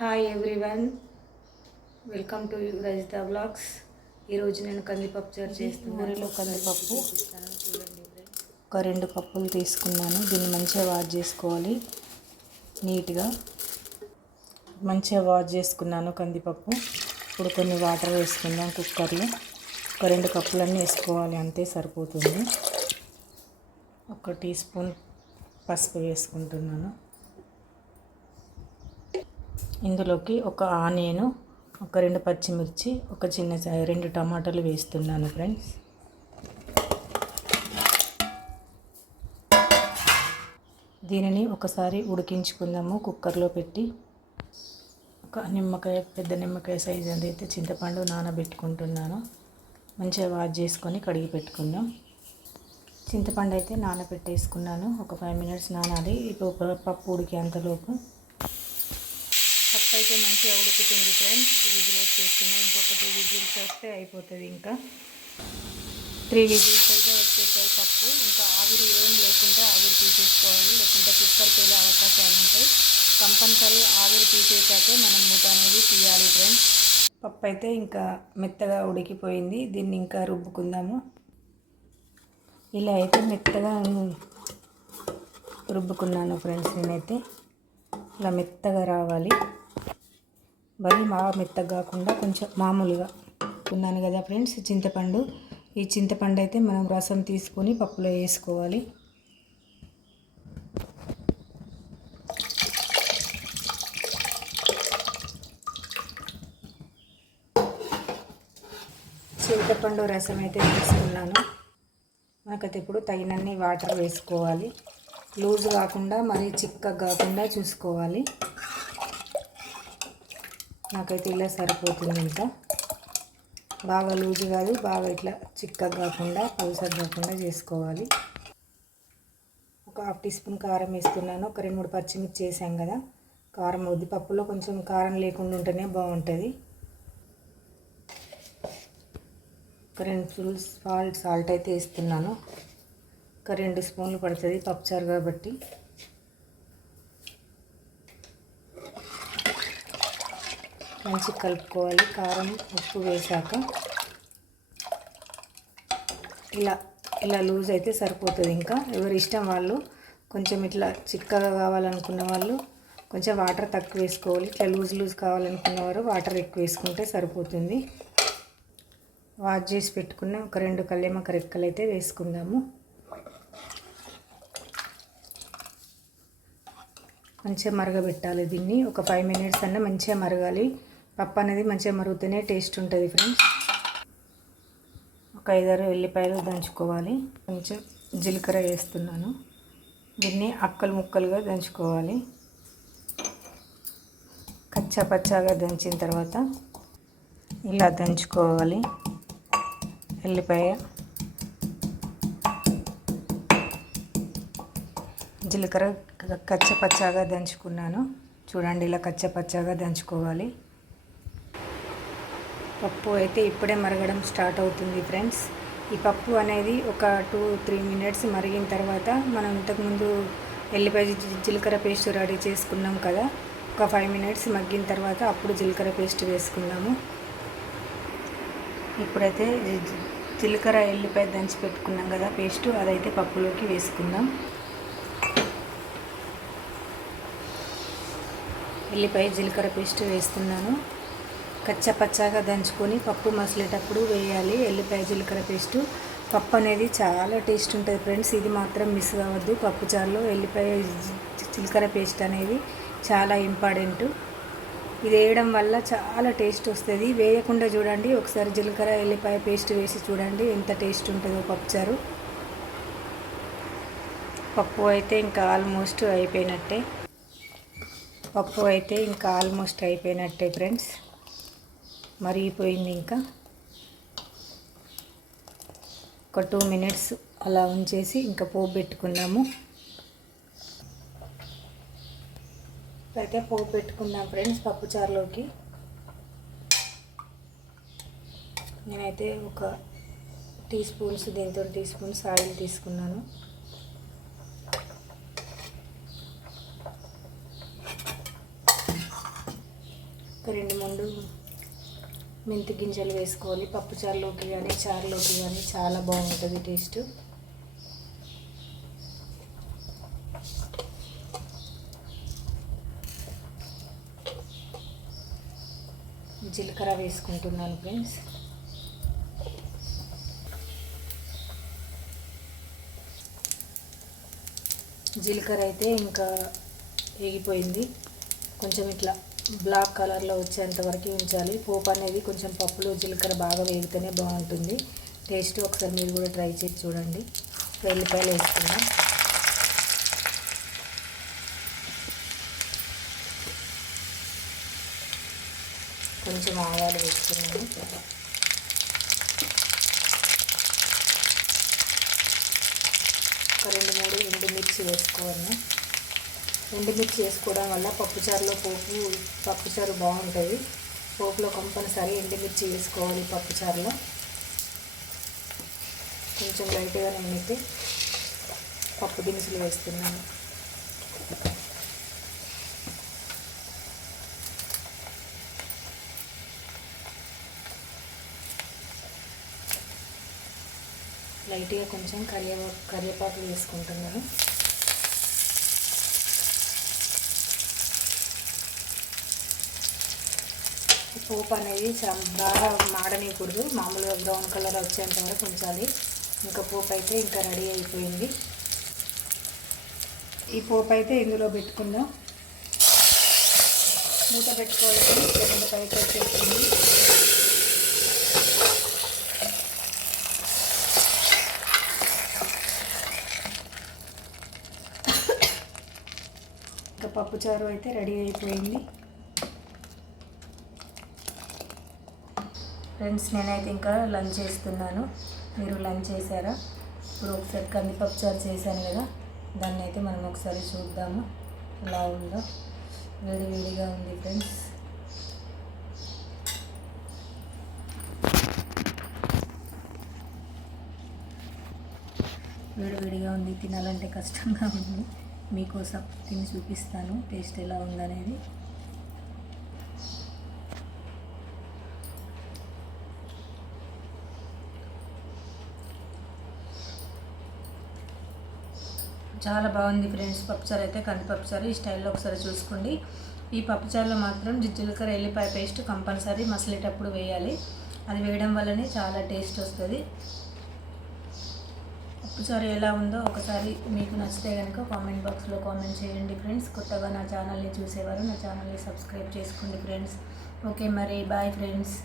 Hi everyone, welcome to Rajitha blogs. ఈరోజు నేను కందిపప్పు చారు చేస్తున్నాను. ఊరిలో కందిపప్పు చూడండి. ఒక 2 కప్పులు తీసుకున్నాను. దీన్ని మంచిగా వాష్ చేసుకోవాలి. నీట్గా మంచిగా వాష్ చేసుకున్నాను కందిపప్పు. ఇప్పుడు కొన్ని వాటర్ వేసుకుందాం కుక్కర్లో. ఒక 2 కప్పులన్నీ వేసుకోవాలి, అంతే సరిపోతుంది. 1 టీ స్పూన్ పసుపు వేసుకుంటున్నాను. ఇందులోకి ఒక ఆనియన్, ఒక 2 పచ్చిమిర్చి, ఒక చిన్న 2 టమాటాలు వేస్తున్నాను ఫ్రెండ్స్. దీనిని ఒకసారి ఉడికించుకుందాము కుక్కర్లో పెట్టి. ఒక నిమ్మకాయ, పెద్ద నిమ్మకాయ సైజు అయితే చింతపండు నానబెట్టుకుంటున్నాను. మంచిగా వాష్ చేసుకొని కడిగి పెట్టుకుందాం. చింతపండు అయితే నానబెట్టేసుకున్నాను. ఒక 5 మినిట్స్ నానాలి. ఇప్పుడు పప్పు ఉడికేంతలోపు పప్పు అయితే మంచిగా ఉడుకుతుంది ఫ్రెండ్స్. విజిల్ వచ్చేస్తున్నాయి. ఇంకొక 2 విజిల్స్ వస్తే అయిపోతుంది. ఇంకా 3 విజిల్స్ అయితే వచ్చేసాయి పప్పు. ఇంకా ఆవిరి ఏం లేకుంటే ఆవిరి తీసేసుకోవాలి, లేకుంటే కుక్కర్ పేలే అవకాశాలు ఉంటాయి. కంపల్సరీ ఆవిరి తీసేసాకే మనం మూత అనేది తీయాలి ఫ్రెండ్స్. పప్పు అయితే ఇంకా మెత్తగా ఉడికిపోయింది. దీన్ని ఇంకా రుబ్బుకుందాము. ఇలా అయితే మెత్తగా రుబ్బుకున్నాను ఫ్రెండ్స్. నేనైతే ఇలా మెత్తగా రావాలి. మరి మెత్తగా కాకుండా కొంచెం మామూలుగా ఉన్నాను కదా ఫ్రెండ్స్. చింతపండు, ఈ చింతపండు అయితే మనం రసం తీసుకొని పప్పులో వేసుకోవాలి. చింతపండు రసం అయితే తీసుకున్నాను. మనకైతే ఇప్పుడు తగినన్ని వాటర్ వేసుకోవాలి. లూజ్ కాకుండా మరీ చిక్కగా కాకుండా చూసుకోవాలి. నాకైతే ఇలా సరిపోతుంది. ఇంకా బాగా లూజ్ కాదు, బాగా ఇట్లా చిక్కగా కాకుండా పలుసగా కాకుండా చేసుకోవాలి. ఒక 1/2 టీ స్పూన్ కారం వేస్తున్నాను. ఒక 2-3 పచ్చిమిర్చి వేసాం కదా, కారం వద్దు. పప్పులో కొంచెం కారం లేకుండా ఉంటేనే బాగుంటుంది. ఒక 2 స్పూన్లు సాల్ట్ అయితే వేస్తున్నాను. ఒక 2 స్పూన్లు పడుతుంది పప్పుచారు కాబట్టి. మంచి కలుపుకోవాలి. కారం ఉప్పు వేసాక ఇలా లూజ్ అయితే సరిపోతుంది. ఇంకా ఎవరి ఇష్టం వాళ్ళు. కొంచెం ఇట్లా చిక్కగా కావాలనుకున్న వాళ్ళు కొంచెం వాటర్ తక్కువ వేసుకోవాలి. ఇట్లా లూజ్ కావాలనుకున్నవారు వాటర్ ఎక్కువ వేసుకుంటే సరిపోతుంది. వాష్ చేసి పెట్టుకున్న ఒక 2 కల్లేమాకు రెక్కలు అయితే వేసుకుందాము. మంచిగా మరగబెట్టాలి దీన్ని. ఒక 5 మినిట్స్ అన్న మంచిగా మరగాలి. పప్పు అనేది మంచిగా మరుగుతూనే టేస్ట్ ఉంటుంది ఫ్రెండ్స్. ఒక 5-6 ఎల్లిపాయలు దంచుకోవాలి. కొంచెం జీలకర్ర వేస్తున్నాను. దీన్ని అక్కలు ముక్కలుగా దంచుకోవాలి. కచ్చా పచ్చాగా దంచిన తర్వాత ఇలా దంచుకోవాలి. ఎల్లిపాయ, జీలకర్ర కచ్చపచ్చాగా దంచుకున్నాను. చూడండి, ఇలా కచ్చపచ్చాగా దంచుకోవాలి. పప్పు అయితే ఇప్పుడే మరగడం స్టార్ట్ అవుతుంది ఫ్రెండ్స్. ఈ పప్పు అనేది ఒక 2-3 మినిట్స్ మరిగిన తర్వాత మనం ఇంతకుముందు ఎల్లిపాయ జీలకర్ర పేస్ట్ రెడీ చేసుకున్నాం కదా, ఒక 5 మినిట్స్ మగ్గిన తర్వాత అప్పుడు జీలకర్ర పేస్ట్ వేసుకున్నాము. ఇప్పుడైతే జీలకర్ర ఎల్లిపాయ దంచి పెట్టుకున్నాం కదా పేస్ట్, అదైతే పప్పులోకి వేసుకుందాం. ఎల్లిపాయ జీలకర్ర పేస్ట్ వేస్తున్నాను. కచ్చపచ్చాగా దంచుకొని పప్పు మసిలేటప్పుడు వేయాలి ఎల్లిపాయ జీలకర్ర పేస్టు. పప్పు అనేది చాలా టేస్ట్ ఉంటుంది ఫ్రెండ్స్. ఇది మాత్రం మిస్ కావద్దు. పప్పు చారులో ఎల్లిపాయ జీలకర్ర పేస్ట్ అనేది చాలా ఇంపార్టెంట్. ఇది వేయడం వల్ల చాలా టేస్ట్ వస్తుంది. వేయకుండా చూడండి, ఒకసారి జీలకర్ర ఎల్లిపాయ పేస్ట్ వేసి చూడండి ఎంత టేస్ట్ ఉంటుందో పప్పుచారు. పప్పు అయితే ఇంకా ఆల్మోస్ట్ అయిపోయినట్టే. ఫ్రెండ్స్. మరిగిపోయింది. ఇంకా ఒక 2 మినిట్స్ అలా ఉంచేసి ఇంకా పోపు పెట్టుకుందాము. అయితే పోపు పెట్టుకుందాం ఫ్రెండ్స్ పప్పుచారులోకి. నేనైతే ఒక 2 టీ స్పూన్స్, దీంతో 2 టీ స్పూన్స్ ఆయిల్ తీసుకున్నాను. ఒక 2-3 మెంతి గింజలు వేసుకోవాలి. పప్పుచారులోకి కానీ చారులోకి కానీ చాలా బాగుంటుంది టేస్ట్. జీలకర్ర వేసుకుంటున్నాను ఫ్రెండ్స్. జీలకర్ర అయితే ఇంకా వేగిపోయింది. కొంచెం ఇట్లా బ్లాక్ కలర్లో వచ్చేంత వరకు ఉంచాలి. పోపు అనేది కొంచెం పప్పులో జీలకర్ర బాగా వేగితేనే బాగుంటుంది టేస్ట్. ఒకసారి మీరు కూడా ట్రై చేసి చూడండి. వెల్లిపాయలు వేసుకుందాం. కొంచెం ఆవాలు వేసుకున్నాను. ఒక 2-3 ఎండుమిర్చి వేసుకోవాలి. ఎండుమిర్చి వేసుకోవడం వల్ల పప్పుచారులో పప్పుచారు బాగుంటుంది. పోపులో కంపల్సరీ ఎండుమిర్చి వేసుకోవాలి. పప్పుచారులో కొంచెం లైట్గా నేనైతే పప్పు దినుసులు వేస్తున్నాను. లైట్గా కొంచెం కరివేపాకు వేసుకుంటున్నాను. పోపు అనేది బాగా మాడనీయకూడదు. మామూలుగా బ్రౌన్ కలర్ వచ్చేంత వరకు ఉంచాలి. ఇంకా పోపు అయితే ఇంకా రెడీ అయిపోయింది. ఈ పోపు అయితే ఇందులో పెట్టుకుందాం. మూత పెట్టుకోవాలి. లేకుంటే పైకి వచ్చేస్తుంది. ఇంకా పప్పుచారు అయితే రెడీ అయిపోయింది ఫ్రెండ్స్. నేనైతే ఇంకా లంచ్ చేస్తున్నాను. మీరు లంచ్ చేశారా? ఇప్పుడు ఒకసారి కందిపప్పు చారు చేశాను కదా, దాన్ని అయితే మనం ఒకసారి చూద్దాము ఎలా ఉందో. వేడివేడిగా ఉంది ఫ్రెండ్స్. వేడివేడిగా ఉంది. తినాలంటే కష్టంగా ఉంది. మీకోసం తిని చూపిస్తాను టేస్ట్ ఎలా ఉందనేది. చాలా బాగుంది ఫ్రెండ్స్. పప్పుచారు అయితే కందిపప్పుచారు ఈ స్టైల్లో ఒకసారి చూసుకోండి. ఈ పప్పుచారులో మాత్రం జీలకర్ర ఎల్లిపాయ పేస్ట్ కంపల్సరీ మసలేటప్పుడు వేయాలి. అది వేయడం వల్లనే చాలా టేస్ట్ వస్తుంది. పప్పుచారు ఎలా ఉందో ఒకసారి మీకు నచ్చితే కనుక కామెంట్ బాక్స్లో కామెంట్ చేయండి ఫ్రెండ్స్. కొత్తగా నా ఛానల్ని చూసేవారు నా ఛానల్ని సబ్స్క్రైబ్ చేసుకోండి ఫ్రెండ్స్. ఓకే మరి బాయ్ ఫ్రెండ్స్.